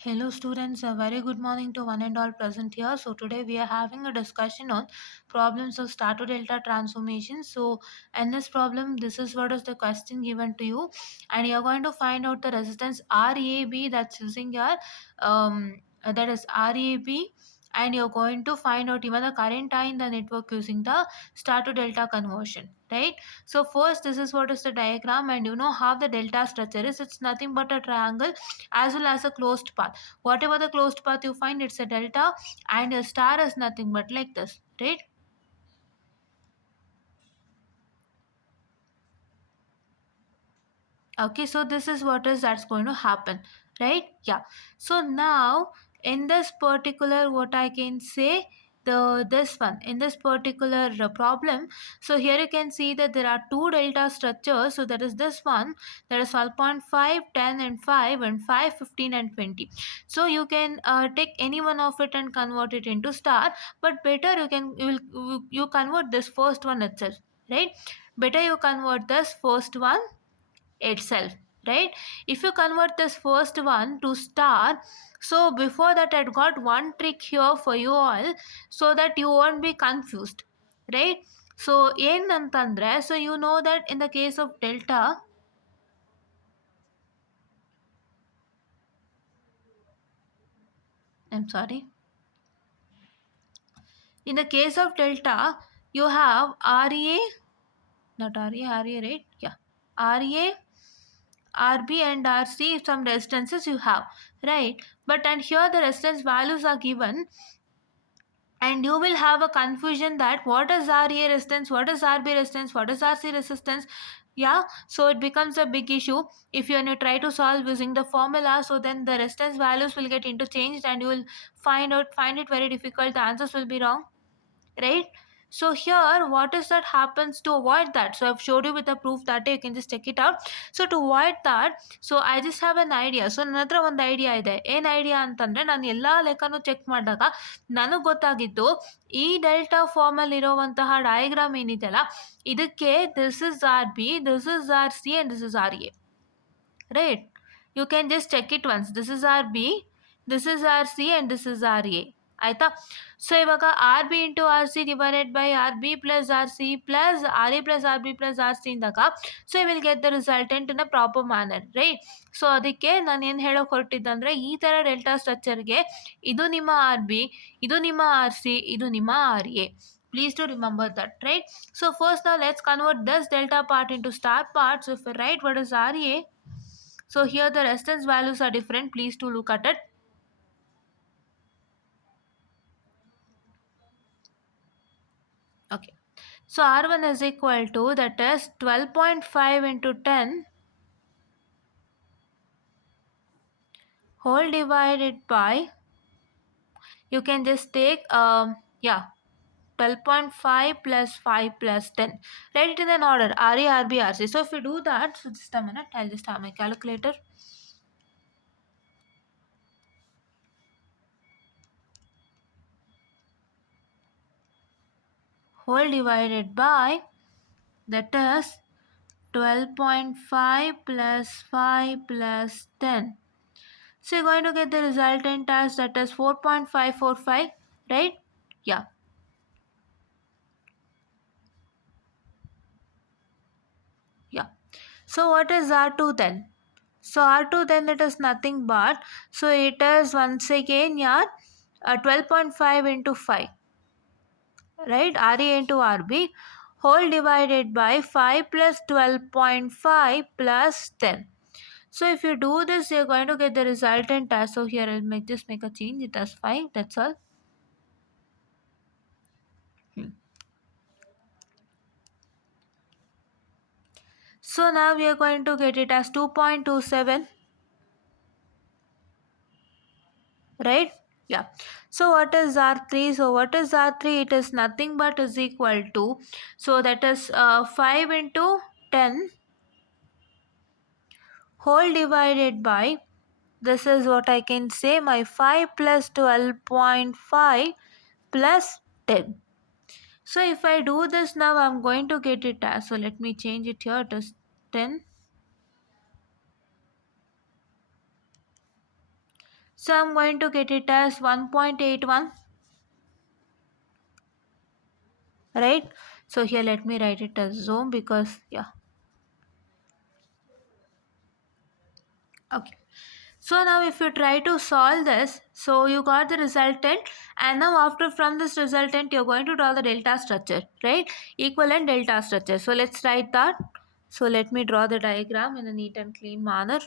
Hello students, a very good morning to one and all present here. So today we are having a discussion on problems of star to delta transformation. So in this problem, this is what is the question given to you, and you're going to find out the resistance RAB that's using your that is RAB, and you're going to find out even the current I in the network using the star to delta conversion, right? So first, this is what is the diagram, and you know how the delta structure is. It's nothing but a triangle as well as a closed path. Whatever the closed path you find, it's a delta, and a star is nothing but like this, right? Okay, so this is what is that's going to happen, right? Yeah. So now in this particular, what I can say, the this one in this particular problem, so here you can see that there are two delta structures. So that is this one, that is 12.5, 10 and 5, and 5, 15 and 20. So you can take any one of it and convert it into star, but better you convert this first one itself, right? Better you convert this first one itself, right? If you convert this first one to star, so before that I got one trick here for you all, so that you won't be confused, right? So ಏನಂತಂದ್ರೆ, so you know that in the case of delta, I'm sorry, in the case of delta you have RA, not RA, right? Yeah, RA, RB and RC, some resistances you have, right? But and here the resistance values are given, and you will have a confusion that what is RA resistance, what is RB resistance, what is RC resistance. Yeah, so it becomes a big issue if you when you try to solve using the formula. So then the resistance values will get interchanged, and you will find it very difficult. The answers will be wrong, right? So here what is that happens to avoid that, so I've showed you with the proof that you can just check it out. So to avoid that, so I just have an idea. So ನನ್ನ ಹತ್ರ ಒಂದು idea ಇದೆ. ಏನು idea ಅಂತಂದರೆ, ನಾನು ಎಲ್ಲ ಲೆಕ್ಕನೂ check ಮಾಡಿದಾಗ ನನಗೆ ಗೊತ್ತಾಗಿದ್ದು, ಈ ಡೆಲ್ಟಾ ಫಾರ್ಮಲ್ಲಿ ಇರೋವಂತಹ ಡಯಾಗ್ರಾಮ್ ಏನಿದೆಯಲ್ಲ, ಇದಕ್ಕೆ this is R B, this is R C and this is R A, right? You can just check it once. This is RB, this is RC and this is RA, ಆಯ್ತಾ? So ಇವಾಗ RB into RC divided by RB plus RC plus RA plus RB plus RC ಇಂದಾಗ, so you will get the resultant in a proper manner, right? So ಅದಕ್ಕೆ ನಾನು ಏನು ಹೇಳೋಕೆ ಹೊರಟಿದ್ದಂದರೆ, ಈ ಥರ delta ಸ್ಟ್ರಕ್ಚರ್ಗೆ ಇದು ನಿಮ್ಮ RB, ಇದು ನಿಮ್ಮ RC, ಇದು ನಿಮ್ಮ RA. Please do remember that, right? So first now let's convert this delta part into star part. So if we write what is RA, so here the resistance values are different. Please to look at it. Okay. So R1 is equal to, that is 12.5 into 10 whole divided by, you can just take, yeah, 12.5 plus 5 plus 10. Write it in an order, RA, RB, RC. So if you do that, so just a minute, I'll just have my calculator. Whole divided by, that is 12.5 plus 5 plus 10. So you're going to get the resultant as, that is 4.545, right? Yeah. Yeah. So what is R2 then? So R2 then, it is nothing but, so it is once again, yeah, 12.5 into 5, right? RA into RB whole divided by 5 plus 12.5 plus 10. So if you do this, you're going to get the resultant as, so here I'll make a change, it as 5, that's all. So now we are going to get it as 2.27, right? Yeah. So what is R3? So what is R3? It is nothing but is equal to, so that is 5 into 10 whole divided by, this is what I can say, my 5 plus 12.5 plus 10. So if I do this now, I'm going to get it as, so let me change it here, it is 10. So I'm going to get it as 1.81, right? So here let me write it as zoom because yeah. Okay. So now if you try to solve this, so you got the resultant, and now after from this resultant you're going to draw the delta structure, right? Equivalent delta structure. So let's write that. So let me draw the diagram in a neat and clean manner.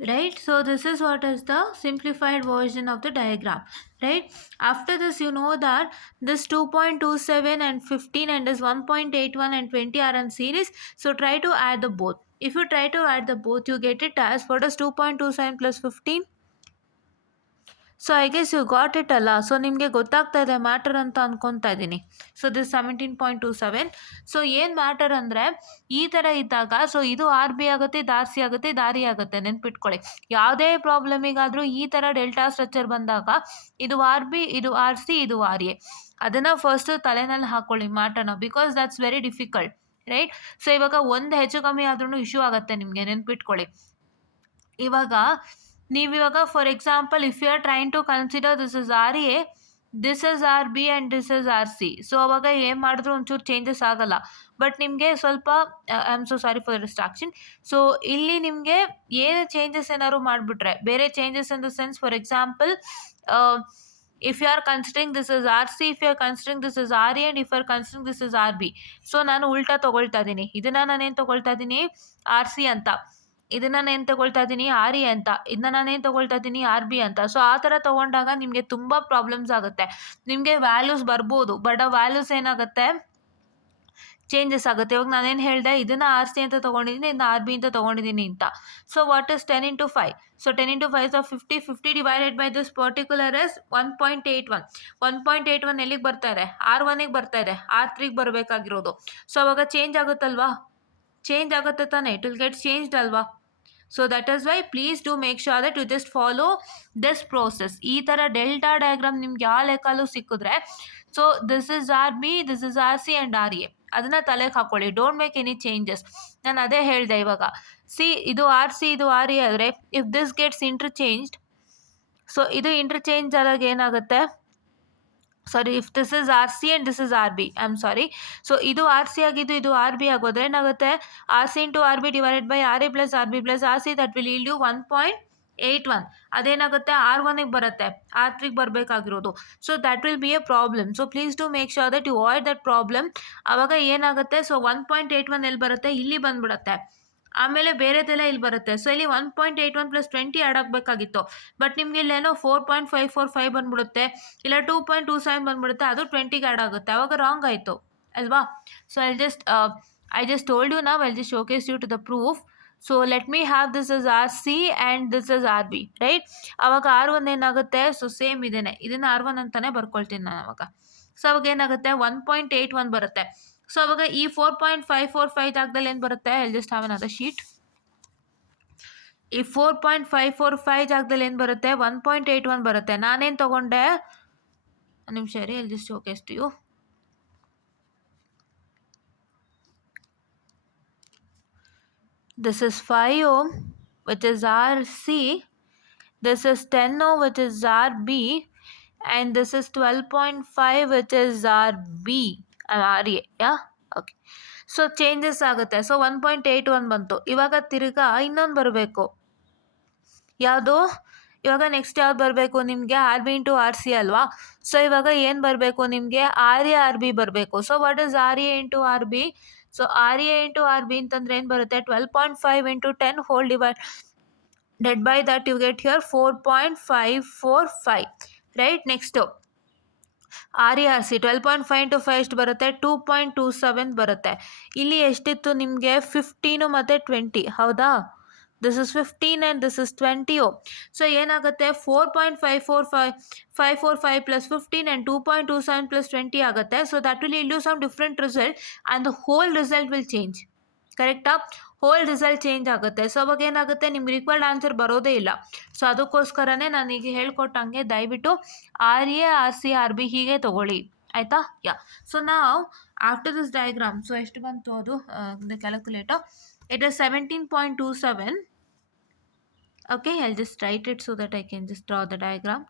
Right, so this is what is the simplified version of the diagram, right? After this, you know that this 2.27 and 15 and this 1.81 and 20 are in series, so try to add the both. If you try to add the both, you get it as what is 2.27 plus 15. So I guess you got it ಅಲ್ಲ. So ನಿಮಗೆ ಗೊತ್ತಾಗ್ತಾ ಇದೆ matter ಅಂತ ಅನ್ಕೊತಾ ಇದ್ದೀನಿ. So this 17.27. So ಏನು matter ಅಂದರೆ ಈ ಥರ ಇದ್ದಾಗ ಸೊ ಇದು ಆರ್ ಬಿ ಆಗುತ್ತೆ, ಇದು ಆರ್ ಸಿ ಆಗುತ್ತೆ, ಇದು ಆರ್ ಇ ಆಗುತ್ತೆ. ನೆನ್ಪಿಟ್ಕೊಳ್ಳಿ, ಯಾವುದೇ ಪ್ರಾಬ್ಲಮಿಗಾದರೂ ಈ ಥರ ಡೆಲ್ಟಾ ಸ್ಟ್ರಕ್ಚರ್ ಬಂದಾಗ ಇದು ಆರ್ ಬಿ, ಇದು ಆರ್ ಸಿ, ಇದು ಆರ್ ಎ, ಅದನ್ನು ಫಸ್ಟ್ ತಲೆನಲ್ಲಿ ಹಾಕ್ಕೊಳ್ಳಿ ಮ್ಯಾಟರ್ನ, because that's very difficult, right? So ಇವಾಗ ಒಂದು ಹೆಚ್ಚು ಕಮ್ಮಿ ಆದ್ರೂ ಇಶ್ಯೂ ಆಗುತ್ತೆ ನಿಮಗೆ, ನೆನ್ಪಿಟ್ಕೊಳ್ಳಿ. ಇವಾಗ ನೀವಿವಾಗ for example if you are trying to consider this is R A, this is R B and this is R C, so ಅವಾಗ ಏನು ಮಾಡಿದ್ರು ಒಂಚೂರು ಚೇಂಜಸ್ ಆಗಲ್ಲ. ಬಟ್ ನಿಮಗೆ ಸ್ವಲ್ಪ I am so sorry for the distraction. So ಇಲ್ಲಿ ನಿಮಗೆ ಏನು ಚೇಂಜಸ್ ಏನಾದ್ರು ಮಾಡಿಬಿಟ್ರೆ, ಬೇರೆ changes in the sense for example if you are considering this is R C, if you are considering this is R A and if you are considering this is R B, so ನಾನು ಉಲ್ಟಾ ತೊಗೊಳ್ತಾ ಇದ್ದೀನಿ. ಇದನ್ನು ನಾನೇನು ತೊಗೊಳ್ತಾ ಇದ್ದೀನಿ, R C ಅಂತ. ಇದನ್ನ ನಾನೇನು ತೊಗೊಳ್ತಾ ಇದ್ದೀನಿ, ಆರ್ ಇ ಅಂತ. ಇದನ್ನ ನಾನೇನು ತೊಗೊಳ್ತಾ ಇದ್ದೀನಿ, ಆರ್ ಬಿ ಅಂತ. ಸೊ ಆ ಥರ ತೊಗೊಂಡಾಗ ನಿಮಗೆ ತುಂಬ ಪ್ರಾಬ್ಲಮ್ಸ್ ಆಗುತ್ತೆ. ನಿಮಗೆ ವ್ಯಾಲ್ಯೂಸ್ ಬರ್ಬೋದು, ಬಟ್ ಆ ವ್ಯಾಲ್ಯೂಸ್ ಏನಾಗುತ್ತೆ, ಚೇಂಜಸ್ ಆಗುತ್ತೆ. ಇವಾಗ ನಾನೇನು ಹೇಳಿದೆ, ಇದನ್ನು ಆರ್ ಸಿ ಅಂತ ತೊಗೊಂಡಿದ್ದೀನಿ, ಇದನ್ನ ಆರ್ ಬಿ ಅಂತ ತೊಗೊಂಡಿದ್ದೀನಿ ಅಂತ. So what is 10 into 5? ಸೊ 10 into 5 is 50. 50 divided by this particular is 1.81. 1.81 ಎಲ್ಲಿಗೆ ಬರ್ತಾ ಇದೆ, ಆರ್ ಒನ್ಗೆ ಬರ್ತಾ ಇದೆ, ಆರ್ ತ್ರೀಗೆ ಬರಬೇಕಾಗಿರೋದು. ಸೊ ಅವಾಗ ಚೇಂಜ್ ಆಗುತ್ತಲ್ವಾ, ಚೇಂಜ್ ಆಗುತ್ತೆ ತಾನೆ, ಇಟ್ ವಿಲ್ ಗೆಟ್ ಚೇಂಜ್ಡ್ ಅಲ್ವಾ. So that is why please do make sure that you just follow this process. ಈ ಥರ ಡೆಲ್ಟಾ ಡಯಾಗ್ರಾಮ್ ನಿಮ್ಗೆ ಯಾವ ಲೆಕ್ಕಲ್ಲೂ ಸಿಕ್ಕಿದ್ರೆ, so this is R B, this is R C and R A, ಅದನ್ನು ತಲೆಗೆ ಹಾಕ್ಕೊಳ್ಳಿ. Don't make any changes. ನಾನು ಅದೇ ಹೇಳಿದೆ ಇವಾಗ. ಸಿ, ಇದು ಆರ್ ಸಿ, ಇದು ಆರ್ ಎ ಆದರೆ if this gets interchanged, so ಇದು ಇಂಟರ್ಚೇಂಜ್ ಆದಾಗ ಏನಾಗುತ್ತೆ, sorry, if this is R C and this is R B, I am sorry. So ಇದು ಆರ್ ಸಿ ಆಗಿದ್ದು ಇದು ಆರ್ ಬಿ ಆಗೋದ್ರೆ ಏನಾಗುತ್ತೆ, R C into R B divided by R A plus R B plus R C, that will yield you 1.81. ಅದೇನಾಗುತ್ತೆ, R ಒನ್ಗೆ ಬರುತ್ತೆ, R ತ್ರೀಗೆ ಬರಬೇಕಾಗಿರೋದು. So that will be a problem. So please to make sure that you avoid that problem. ಆವಾಗ ಏನಾಗುತ್ತೆ, so 1.81 ಎಲ್ಲಿ ಬರುತ್ತೆ, ಇಲ್ಲಿ ಬಂದ್ಬಿಡುತ್ತೆ. ಆಮೇಲೆ ಬೇರೆದೆಲ್ಲ ಇಲ್ಲಿ ಬರುತ್ತೆ. ಸೊ ಇಲ್ಲಿ 1.81 ಪ್ಲಸ್ 20 ಆ್ಯಡ್ ಆಗಬೇಕಾಗಿತ್ತು, ಬಟ್ ನಿಮಗೆ ಇಲ್ಲೇನೋ 4.545 ಬಂದ್ಬಿಡುತ್ತೆ, ಇಲ್ಲ 2.27 ಬಂದ್ಬಿಡುತ್ತೆ, ಅದು 20ಗೆ ಆ್ಯಡ್ ಆಗುತ್ತೆ. ಆವಾಗ ರಾಂಗ್ ಆಯಿತು ಅಲ್ವಾ. So I just told you ನಾವು, I just showcase you to the proof. So let me have this is R C and this is R B, right? ಆವಾಗ ಆರ್ ಒನ್ ಏನಾಗುತ್ತೆ, ಸೊ ಸೇಮ್ ಇದನ್ನೇ, ಇದನ್ನು R one ಅಂತಲೇ ಬರ್ಕೊಳ್ತೀನಿ ನಾನು ಅವಾಗ. So ಅವಾಗ ಏನಾಗುತ್ತೆ, 1.81 ಬರುತ್ತೆ. ಸೊ ಅವಾಗ ಈ 4.545 ಜಾಗದಲ್ಲಿ ಏನು ಬರುತ್ತೆ, I just have another sheet. ಈ 4.545 ಜಾಗದಲ್ಲಿ ಏನು ಬರುತ್ತೆ, 1.81 ಬರುತ್ತೆ. ನಾನೇನು ತೊಗೊಂಡೆ, ನಿಮಿಷ ರೀ, I just showcase to you. This is 5 ohm, which is RC. This is 10 ohm, which is RB. And this is 12.5, which is RB. RA, yeah? Okay. So changes ಆಗುತ್ತೆ. ಸೊ 1.81 ಬಂತು. ಇವಾಗ ತಿರ್ಗಾ ಇನ್ನೊಂದು ಬರಬೇಕು. ಯಾವುದು, ಇವಾಗ ನೆಕ್ಸ್ಟ್ ಯಾವ್ದು ಬರಬೇಕು ನಿಮಗೆ R B into R C ಅಲ್ವಾ. ಸೊ ಇವಾಗ ಏನು ಬರಬೇಕು ನಿಮಗೆ ಆರ್ ಎ ಆರ್ ಬಿ ಬರಬೇಕು. So what is R A into R B? So R A into R B ಅಂತಂದ್ರೆ ಏನು ಬರುತ್ತೆ 12.5 into 10 whole divided by that you get here 4.545 right. Next R A R C 12.5 into 5 ಎಷ್ಟು ಬರುತ್ತೆ 2.27 ಬರುತ್ತೆ. ಇಲ್ಲಿ ಎಷ್ಟಿತ್ತು ನಿಮಗೆ 15 ಮತ್ತು 20 ಹೌದಾ. This is 15 and this is 20. ಸೊ ಏನಾಗುತ್ತೆ 4.545 ಪ್ಲಸ್ 15 ಆ್ಯಂಡ್ 2.27 ಪ್ಲಸ್ 20 ಆಗುತ್ತೆ. So that will ill you some different result and the whole result will change. ಕರೆಕ್ಟಾ? ಹೋಲ್ ರಿಸಲ್ಟ್ ಚೇಂಜ್ ಆಗುತ್ತೆ. ಸೊ ಅವಾಗ ಏನಾಗುತ್ತೆ ನಿಮ್ಗೆ ರಿಕ್ವೈರ್ಡ್ ಆನ್ಸರ್ ಬರೋದೇ ಇಲ್ಲ. ಸೊ ಅದಕ್ಕೋಸ್ಕರನೇ ನಾನು ಈಗ ಹೇಳ್ಕೊಟ್ಟಂಗೆ ದಯವಿಟ್ಟು R A R C R B ಹೀಗೆ ತೊಗೊಳ್ಳಿ ಆಯಿತಾ. ಯಾ. ಸೊ ನಾವು ಆಫ್ಟರ್ ದಿಸ್ ಡಯಾಗ್ರಾಮ್ ಸೊ ಎಷ್ಟು ಬಂತು ಅದು calculator. It is 17.27. Okay, I'll just write it so that I can just draw the diagram.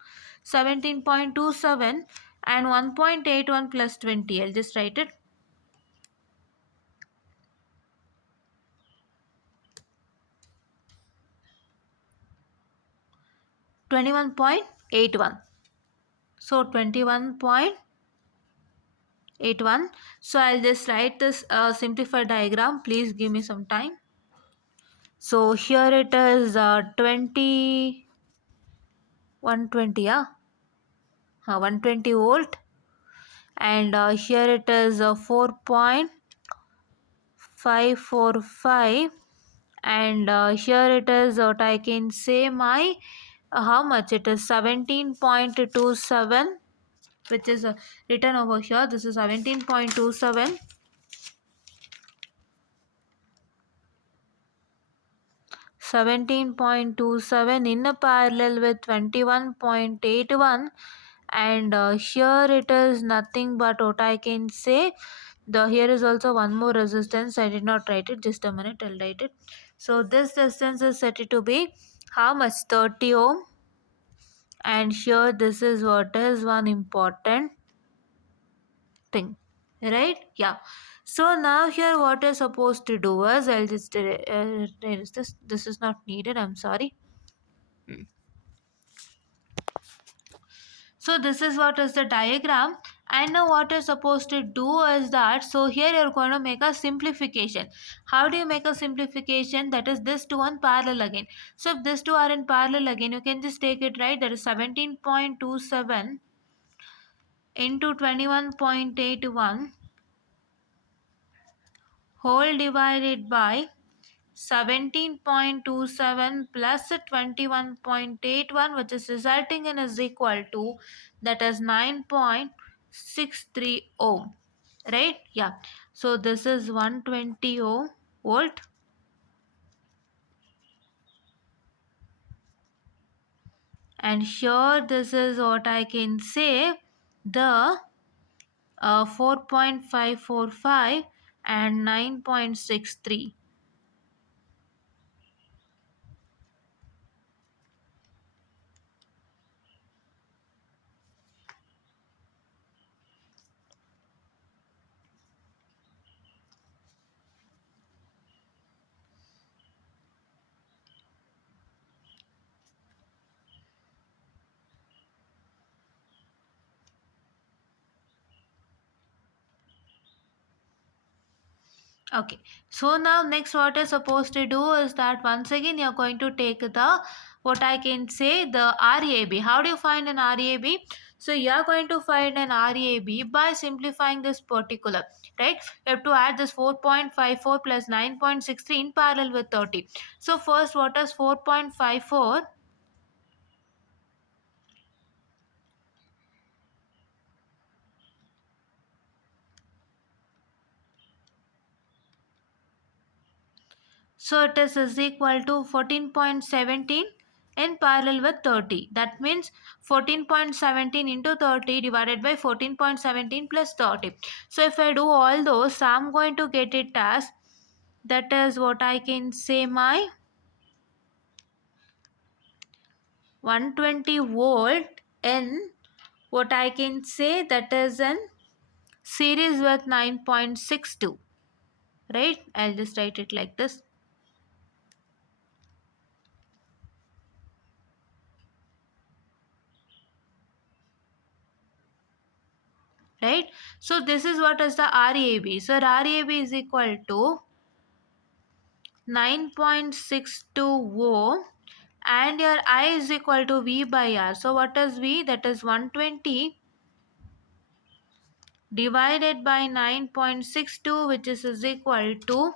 17.27 and 1.81 plus 20. I'll just write it. 21.81. So 21.81. So I'll just write this simplified diagram. Please give me some time. So here it is 120, 120 volt, and here it is 4.545, and here it is what I can say my how much it is 17.27, which is written over here. This is 17.27. 17.27 in a parallel with 21.81, and here it is nothing but what I can say. Here is also one more resistance. I did not write it. Just a minute, I'll write it. So this resistance is set to be how much 30 ohm, and here this is what is one important thing, right? Yeah. So now here what you're supposed to do is I'll just erase this. This is not needed, I'm sorry. So this is what is the diagram, and now what you're supposed to do is that, so here you're going to make a simplification. How do you make a simplification? That is this two on parallel again. So if these two are in parallel again, you can just take it, right? That is 17.27 into 21.81 whole divided by 17.27 plus 21.81, which is resulting in is equal to, that is 9.63 ohm, right? Yeah. So this is 120 volt, and here this is what I can say the 4.545 and 9.63. Okay, so now next what you're supposed to do is that once again you're going to take the, what I can say, the RAB. How do you find an RAB? So you're going to find an RAB by simplifying this particular, right? You have to add this 4.54 plus 9.63 in parallel with 30. So first, what is 4.54? So it is equal to 14.17 in parallel with 30. That means 14.17 into 30 divided by 14.17 plus 30. So if I do all those, I'm going to get it as, that is what I can say, my 120 volt in, what I can say, that is in series with 9.62, right? I'll just write it like this. right? So this is what is the RAB. So RAB is equal to 9.62 and your I is equal to V by R. So what is V? That is 120 divided by 9.62, which is equal to,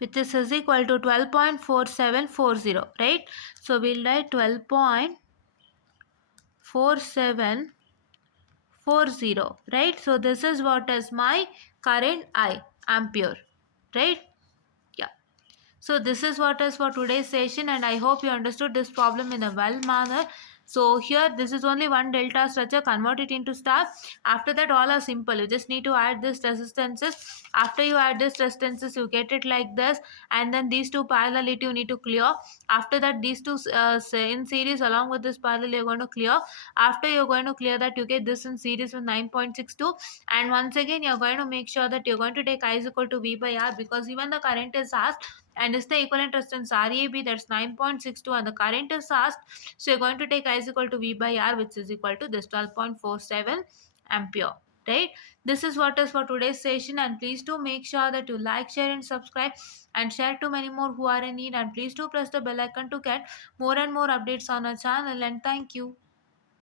is equal to 12.4740, right? So we'll write 12.4740, right? So this is what is my current I, ampere, right? Yeah. So this is what is for today's session, and I hope you understood this problem in a well manner. So here this is only one delta structure, convert it into star. After that all are simple. You just need to add this resistances. After you add this resistances, you get it like this, and then these two parallelity you need to clear. After that these two in series along with this parallel you're going to clear. After you're going to clear that, you get this in series with 9.62, and once again you're going to make sure that you're going to take I is equal to V by R, because even the current is asked and is the equivalent resistance RAB, that's 9.62, and the current is asked. So you're going to take I is equal to V by R, which is equal to this 12.47 ampere. Right? This is what is for today's session, and please do make sure that you like, share, and subscribe, and share to many more who are in need. And please do press the bell icon to get more and more updates on our channel. And thank you.